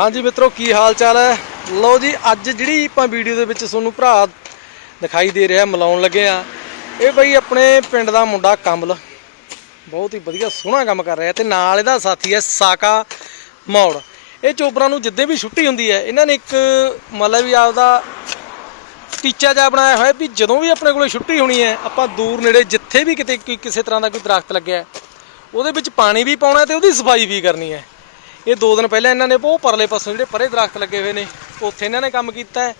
ਹਾਂਜੀ ਮਿੱਤਰੋ, ਕੀ ਹਾਲ ਚਾਲ ਹੈ? ਲਓ ਜੀ, ਅੱਜ ਜਿਹੜੀ ਆਪਾਂ ਵੀਡੀਓ ਦੇ ਵਿੱਚ ਤੁਹਾਨੂੰ ਭਰਾ ਦਿਖਾਈ ਦੇ ਰਿਹਾ, ਮਿਲਾਉਣ ਲੱਗੇ ਆ ਇਹ ਬਈ ਆਪਣੇ ਪਿੰਡ ਦਾ ਮੁੰਡਾ ਕਮਲ। ਬਹੁਤ ਹੀ ਵਧੀਆ, ਸੋਹਣਾ ਕੰਮ ਕਰ ਰਿਹਾ ਤੇ ਨਾਲ ਇਹਦਾ ਸਾਥੀ ਹੈ ਸਾਕਾ ਮੌੜ। ਇਹ ਚੋਬਰਾਂ ਨੂੰ ਜਿੱਦੇ ਵੀ ਛੁੱਟੀ ਹੁੰਦੀ ਹੈ, ਇਹਨਾਂ ਨੇ ਇੱਕ ਮਤਲਬ ਵੀ ਆਪਦਾ ਟੀਚਾ ਜਿਹਾ ਬਣਾਇਆ ਹੋਇਆ ਵੀ ਜਦੋਂ ਵੀ ਆਪਣੇ ਕੋਲੇ ਛੁੱਟੀ ਹੋਣੀ ਹੈ, ਆਪਾਂ ਦੂਰ ਨੇੜੇ ਜਿੱਥੇ ਵੀ ਕਿਤੇ ਕੋਈ ਕਿਸੇ ਤਰ੍ਹਾਂ ਦਾ ਕੋਈ ਦਰਖਤ ਲੱਗਿਆ, ਉਹਦੇ ਵਿੱਚ ਪਾਣੀ ਵੀ ਪਾਉਣਾ ਤੇ ਉਹਦੀ ਸਫ਼ਾਈ ਵੀ ਕਰਨੀ ਹੈ। ਇਹ ਦੋ ਦਿਨ ਪਹਿਲਾਂ ਇਹਨਾਂ ਨੇ ਬਹੁਤ ਪਰਲੇ ਪਾਸੋਂ ਜਿਹੜੇ ਪਰੇ ਦਰਖਤ ਲੱਗੇ ਹੋਏ ਨੇ, ਉੱਥੇ ਇਹਨਾਂ ਨੇ ਕੰਮ ਕੀਤਾ ਹੈ।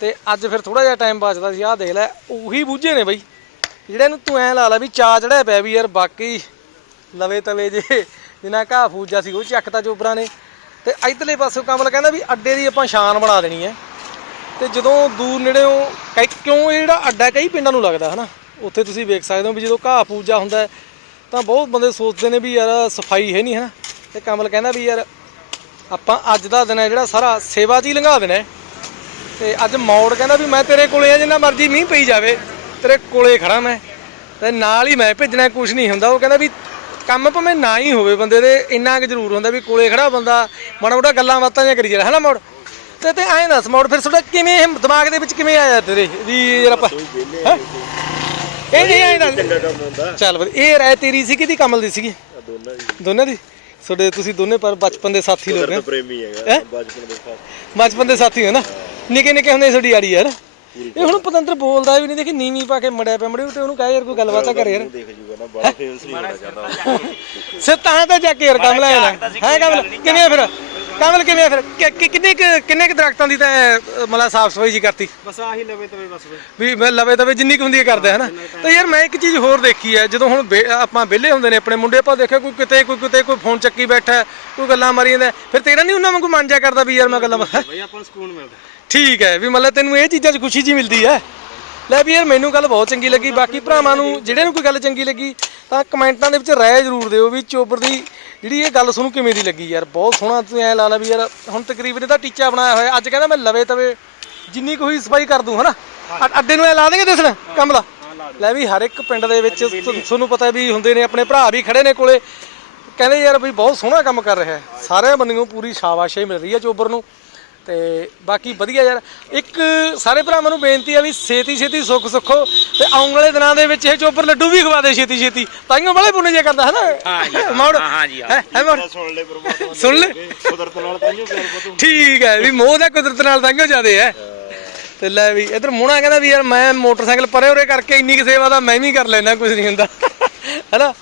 ਤੇ ਅੱਜ ਫਿਰ ਥੋੜਾ ਜਿਹਾ ਟਾਈਮ ਬਚਦਾ ਸੀ, ਆਹ ਦੇਖ ਲੈ, ਉਹੀ ਬੂਝੇ ਨੇ ਬਈ। ਜਿਹੜੇ ਨੂੰ ਤੂੰ ਐ ਲਾ ਲਾ ਵੀ ਚਾ ਚੜਿਆ ਪਿਆ ਵੀ ਯਾਰ, ਬਾਕੀ ਲਵੇ ਤਵੇ ਜੇ ਜਿੰਨਾ ਘਾਹ ਫੂਜਾ ਸੀ, ਉਹ ਚੱਕਤਾ ਚੋਬਰਾਂ ਨੇ। ਤੇ ਇਧਰਲੇ ਪਾਸੋਂ ਕਮਲ ਕਹਿੰਦਾ ਵੀ ਅੱਡੇ ਦੀ ਆਪਾਂ ਸ਼ਾਨ ਬਣਾ ਦੇਣੀ ਹੈ। ਤੇ ਜਦੋਂ ਦੂਰ ਨੇੜੇੋਂ ਕਈ ਕਿਉਂ ਇਹ ਜਿਹੜਾ ਅੱਡਾ ਕਈ ਪਿੰਡਾਂ ਨੂੰ ਲੱਗਦਾ, ਹਨਾ? ਉੱਥੇ ਤੁਸੀਂ ਵੇਖ ਸਕਦੇ ਹੋ ਵੀ ਜਦੋਂ ਘਾਹ ਪੂਜਾ ਹੁੰਦਾ ਤਾਂ ਬਹੁਤ ਬੰਦੇ ਸੋਚਦੇ ਨੇ ਵੀ ਯਾਰ ਸਫ਼ਾਈ ਹੈ ਨਹੀਂ, ਹਨਾ? ਤੇ ਕਮਲ ਕਹਿੰਦਾ ਵੀ ਯਾਰ ਆਪਾਂ ਅੱਜ ਦਾ ਦਿਨ ਹੈ ਜਿਹੜਾ ਸਾਰਾ ਸੇਵਾ 'ਚ ਹੀ ਲੰਘਾ ਦੇਣਾ। ਤੇ ਅੱਜ ਮੌੜ ਕਹਿੰਦਾ ਵੀ ਮੈਂ ਤੇਰੇ ਕੋਲੇ ਆ ਜਿੰਨਾ ਮਰਜ਼ੀ ਮੀਂਹ ਪਈ ਜਾਵੇ ਤੇਰੇ ਕੋਲੇ ਖੜਾ ਮੈਂ। ਤੇ ਨਾਲ ਹੀ ਮੈਂ ਭੇਜਣਾ ਕੁਝ ਨਹੀਂ ਹੁੰਦਾ। ਉਹ ਕਹਿੰਦਾ ਵੀ ਕੰਮ ਭਾਵੇਂ ਨਾ ਹੀ ਹੋਵੇ ਬੰਦੇ ਦੇ ਇੰਨਾ ਕੁ ਜ਼ਰੂਰ ਹੁੰਦਾ ਵੀ ਕੋਲੇ ਖੜਾ ਬੰਦਾ ਮਾੜਾ ਮੋਟਾ ਗੱਲਾਂ ਬਾਤਾਂ ਜਿਹਾ ਕਰੀ ਜਾਂਦਾ ਹੈ ਨਾ ਮੌੜ? ਤੇ ਤੇ ਐਂ ਦੱਸ ਮੌੜ ਫਿਰ ਤੁਹਾਡਾ ਕਿਵੇਂ ਇਹ ਦਿਮਾਗ ਦੇ ਵਿੱਚ ਕਿਵੇਂ ਆਇਆ ਤੇਰੇ? ਵੀ ਯਾਰ ਆਪਾਂ ਹੈਂ? ਇਹ ਨਹੀਂ ਐਂ ਦੱਸ ਚੱਲ ਵਧੀਆ ਇਹ ਰਾਏ ਤੇਰੀ ਸੀ ਕਿਹਦੀ ਕਮਲ ਦੀ ਸੀਗੀ? ਦੋਨਾਂ ਦੀ। ਦੋਨਾਂ ਦੀ? ਤੁਹਾਡੇ ਤੁਸੀਂ ਦੋਨੇ ਪਰ ਬਚਪਨ ਦੇ ਸਾਥੀ ਲੋਕ ਨੇ। ਪ੍ਰੇਮੀ? ਹੈਗਾ ਬਚਪਨ ਦੇ ਸਾਥ। ਬਚਪਨ ਦੇ ਸਾਥੀ ਹੋ ਨਾ? ਨਿੱਕੇ ਨਿੱਕੇ ਹੁੰਦੇ ਤੁਹਾਡੀ ਆੜੀ ਯਾਰ। ਇਹ ਹੁਣ ਪਤੰਦਰ ਬੋਲਦਾ ਵੀ ਨਹੀਂ ਦੇਖੀ ਨੀਵੀਂ ਪਾ ਕੇ ਮੜਿਆ ਪਿਆ ਮੜੇ ਤੇ ਉਹਨੂੰ ਕਹੇ ਯਾਰ ਕੋਈ ਗੱਲਬਾਤ ਤਾਂ ਕਰ ਯਾਰ। ਉਹ ਦੇਖ ਜੂਗਾ ਨਾ ਬੜਾ ਫੇਮਸ ਨਹੀਂ ਹੋਣਾ ਚਾਹੁੰਦਾ ਸੇ ਤਾਂ ਤਾਂ ਜਾ ਕੇ ਯਾਰ ਕੰਮ ਲੈ ਨਾ ਹੈ ਕਮਲ ਕਿਵੇਂ ਆ ਫਿਰ? ਕਮਲ ਕਿਵੇਂ ਫਿਰ? ਕਿ- ਕਿ- ਕਿੰਨੇ ਕੁ- ਕਿੰਨੇ ਕੁ ਦਰਖਤਾਂ ਦੀ ਤਾਂ ਅਹ, ਮਤਲਬ ਸਾਫ਼ ਸਫ਼ਾਈ ਜੀ ਕਰਤੀ? ਬਸ ਆਹੀ ਲਵੇ ਤਵੇ ਬਸ ਬਈ। ਵੀ ਮੈਂ ਲਵੇ ਤਵੇ ਜਿੰਨੀ ਕੁ ਹੁੰਦੀ ਹੈ ਕਰਦੇ ਹਨਾ? ਤੇ ਯਾਰ ਮੈਂ ਇੱਕ ਚੀਜ਼ ਹੋਰ ਦੇਖੀ ਹੈ ਜਦੋਂ ਹੁਣ ਆਪਾਂ ਵਿਹਲੇ ਹੁੰਦੇ ਨੇ ਆਪਣੇ ਮੁੰਡੇ ਆਪਾਂ ਦੇਖਿਆ ਕੋਈ ਕਿਤੇ ਕੋਈ ਕਿਤੇ ਕੋਈ ਫੋਨ ਚੱਕੀ ਬੈਠਾ ਹੈ, ਕੋਈ ਗੱਲਾਂ ਮਾਰੀ ਜਾਂਦਾ ਹੈ, ਫਿਰ ਤੇਰਾ ਨਹੀਂ ਉਹਨਾਂ ਵਾਂਗੂ ਮਨ ਜਾ ਕਰਦਾ ਵੀ ਯਾਰ ਮੈਂ ਗੱਲਾਂ ਮਾਰਾਂ ਬਈ ਆਪਾਂ ਨੂੰ ਸਕੂਨ ਮਿਲਦਾ। ਠੀਕ ਹੈ ਵੀ ਮਤਲਬ ਤੈਨੂੰ ਇਹ ਚੀਜ਼ਾਂ 'ਚ ਖੁਸ਼ੀ ਜੀ ਮਿਲਦੀ ਹੈ। ਲੈ ਵੀ ਯਾਰ ਮੈਨੂੰ ਗੱਲ ਬਹੁਤ ਚੰਗੀ ਲੱਗੀ ਬਾਕੀ ਭਰਾਵਾਂ ਨੂੰ ਜਿਹੜੇ ਨੂੰ ਕੋਈ ਗੱਲ ਚੰਗੀ ਲੱਗੀ ਤਾਂ ਕਮੈਂਟਾਂ ਦੇ ਵਿੱਚ ਰਾਏ ਜ਼ਰੂਰ ਦਿਓ ਵੀ ਚੋਬਰ ਦੀ ਜਿਹੜੀ ਇਹ ਗੱਲ ਤੁਹਾਨੂੰ ਕਿਵੇਂ ਦੀ ਲੱਗੀ ਯਾਰ? ਬਹੁਤ ਸੋਹਣਾ ਤੂੰ ਐ ਲਾ ਲਾ ਵੀ ਯਾਰ ਹੁਣ ਤਕਰੀਬਨ ਇਹਦਾ ਟੀਚਾ ਬਣਾਇਆ ਹੋਇਆ। ਅੱਜ ਕਹਿੰਦਾ ਮੈਂ ਲਵੇ ਤਵੇ ਜਿੰਨੀ ਕੋਈ ਸਫ਼ਾਈ ਕਰ ਦੂੰ ਹਨਾ? ਅੱਡ- ਅੱਡੇ ਨੂੰ ਐ ਲਾ ਦੇਗੇ ਦਿਸਣ ਕਮਲਾ? ਲੈ ਵੀ ਹਰ ਇੱਕ ਪਿੰਡ ਦੇ ਵਿੱਚ ਤੁ- ਤੁਹਾਨੂੰ ਪਤਾ ਵੀ ਹੁੰਦੇ ਨੇ ਆਪਣੇ ਭਰਾ ਵੀ ਖੜੇ ਨੇ ਕੋਲੇ। ਕਹਿੰਦੇ ਯਾਰ ਵੀ ਬਹੁਤ ਸੋਹਣਾ ਕੰਮ ਕਰ ਰਿਹਾ ਹੈ। ਸਾਰਿਆਂ ਬੰਦਿਆਂ ਪੂਰੀ ਸ਼ਾਬਾਸ਼ੀ ਮਿਲ ਰਹੀ ਹੈ ਚੋਬਰ ਨੂੰ। ਤੇ ਬਾਕੀ ਵਧੀਆ ਯਾਰ। ਇੱਕ ਸਾਰੇ ਭਰਾਵਾਂ ਨੂੰ ਬੇਨਤੀ ਆ ਵੀ ਛੇਤੀ ਛੇਤੀ ਸੁੱਖ ਸੁੱਖੋ ਤੇ ਆਉਣ ਵਾਲੇ ਦਿਨਾਂ ਦੇ ਵਿੱਚ ਇਹ ਚੋਬਰ ਲੱਡੂ ਵੀ ਖਵਾ ਦੇ ਛੇਤੀ ਛੇਤੀ। ਤਾਈਓ ਬੜੇ ਪੁੰਨ ਜੇ ਕਰਦਾ ਹੈ ਨਾ ਮੋੜ ਹਾਂ ਜੀ ਹੈ। ਹੈ ਮੋੜ? ਸੁਣ ਲੈ ਪਰਮਾਤਮਾ ਸੁਣ ਲੈ। ਕੁਦਰਤ ਨਾਲ ਤਾਂ ਜੋ ਪਿਆਰ ਪਤੂ ਠੀਕ ਹੈ ਵੀ ਮੋਹ ਦਾ ਕੁਦਰਤ ਨਾਲ ਤਾਈਓ ਜ਼ਿਆਦੇ ਹੈ। ਤੇ ਲੈ ਵੀ ਇਧਰ ਮੋਣਾ ਕਹਿੰਦਾ ਵੀ ਯਾਰ ਮੈਂ ਮੋਟਰਸਾਈਕਲ ਪਰੇ ਉਰੇ ਕਰਕੇ ਇੰਨੀ ਕੁ ਸੇਵਾ ਦਾ ਮੈਂ ਵੀ ਕਰ ਲੈਣਾ ਕੁਝ ਨਹੀਂ ਹੁੰਦਾ। ਹੈਨਾ?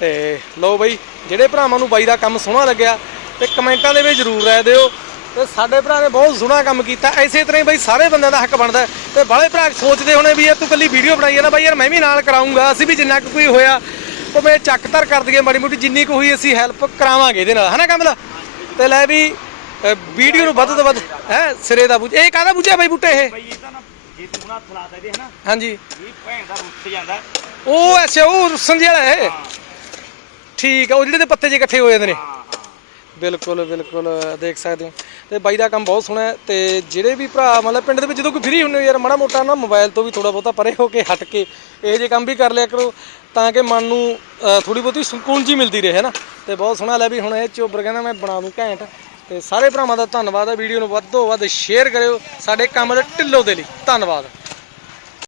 ਤੇ ਲਓ ਬਈ ਜਿਹੜੇ ਭਰਾਵਾਂ ਨੂੰ ਬਾਈ ਦਾ ਕੰਮ ਸੋਹਣਾ ਲੱਗਿਆ ਤੇ ਕਮੈਂਟਾਂ ਦੇ ਵਿੱਚ ਜ਼ਰੂਰ ਰਾਏ ਦਿਓ। ਤੇ ਸਾਡੇ ਭਰਾ ਨੇ ਬਹੁਤ ਸੋਹਣਾ ਕੰਮ ਕੀਤਾ। ਐਸੇ ਤਰ੍ਹਾਂ ਹੀ ਬਈ ਸਾਰੇ ਬੰਦਿਆਂ ਦਾ ਹੱਕ ਬਣਦਾ। ਤੇ ਬਾਲੇ ਭਰਾ ਸੋਚਦੇ ਹੋਣੇ ਵੀ ਯਾਰ ਤੂੰ ਕੱਲੀ ਵੀਡੀਓ ਬਣਾਈ ਹੈ ਨਾ ਬਾਈ ਯਾਰ ਮੈਂ ਵੀ ਨਾਲ ਕਰਾਉਂਗਾ ਅਸੀਂ ਵੀ ਜਿੰਨਾ ਕੁ ਕੋਈ ਹੋਇਆ ਉਹ ਮੈਂ ਚੱਕ ਧਰ ਕਰ ਦਈਏ ਮਾੜੀ ਮੋਟੀ ਜਿੰਨੀ ਕੁ ਹੋਈ ਅਸੀਂ ਹੈਲਪ ਕਰਾਵਾਂਗੇ ਇਹਦੇ ਨਾਲ। ਹਨਾ ਕਮਲਾ? ਤੇ ਲੈ ਵੀ ਵੀਡੀਓ ਨੂੰ ਵੱਧ ਤੋਂ ਵੱਧ ਹੈ ਸਿਰੇ ਦਾ ਬੂਝ। ਇਹ ਕਾਹਦਾ ਬੂਝਾ ਬਾਈ ਬੂਟੇ ਇਹ? ਬਈ ਇਹ ਤਾਂ ਨਾ ਜੇ ਤੂੰ ਹੱਥ ਲਾ ਦੇ ਹਨਾ? ਹਾਂਜੀ। ਇਹ ਭੈਣ ਦਾ ਰੁੱਟ ਜਾਂਦਾ ਉਹ ਅੱਛਾ ਉਹ ਰੁੱਸਣ ਜਿਹੜਾ ਹੈ। ਠੀਕ ਆ ਉਹ ਜਿਹੜੇ ਦੇ ਪੱਤੇ ਜੇ ਇਕੱਠੇ ਹੋ ਜਾਂਦੇ ਨੇ। ਬਿਲਕੁਲ ਬਿਲਕੁਲ, ਦੇਖ ਸਕਦੇ ਹੋ। ਤੇ ਬਾਈ ਦਾ ਕੰਮ ਬਹੁਤ ਸੋਹਣਾ ਹੈ ਤੇ ਜਿਹੜੇ ਵੀ ਭਰਾ, ਮਤਲਬ ਪਿੰਡ ਦੇ ਵਿੱਚ ਜਦੋਂ ਕੋਈ ਫ੍ਰੀ ਹੁੰਦੇ ਹੋ ਯਾਰ, ਮਾੜਾ ਮੋਟਾ ਨਾ ਮੋਬਾਈਲ ਤੋਂ ਵੀ ਥੋੜਾ ਬਹੁਤਾ ਪਰੇ ਹੋ ਕੇ ਹਟ ਕੇ ਇਹ ਜੇ ਕੰਮ ਵੀ ਕਰ ਲਿਆ ਕਰੋ, ਤਾਂ ਕਿ ਮਨ ਨੂੰ ਥੋੜੀ ਬਹੁਤੀ ਸਕੂਨ ਜੀ ਮਿਲਦੀ ਰਹੇ, ਹੈ ਨਾ? ਤੇ ਬਹੁਤ ਸੋਹਣਾ ਲੈ ਵੀ ਹੁਣ ਇਹ ਚੋਬਰ ਕਹਿੰਦਾ ਮੈਂ ਬਣਾ ਦੂੰ ਘੈਂਟ। ਤੇ ਸਾਰੇ ਭਰਾਵਾਂ ਦਾ ਧੰਨਵਾਦ ਹੈ, ਵੀਡੀਓ ਨੂੰ ਵੱਧ ਤੋਂ ਵੱਧ ਸ਼ੇਅਰ ਕਰਿਓ ਸਾਡੇ ਕੰਮ ਦੇ ਢਿੱਲੋ ਦੇ ਲਈ। ਧੰਨਵਾਦ।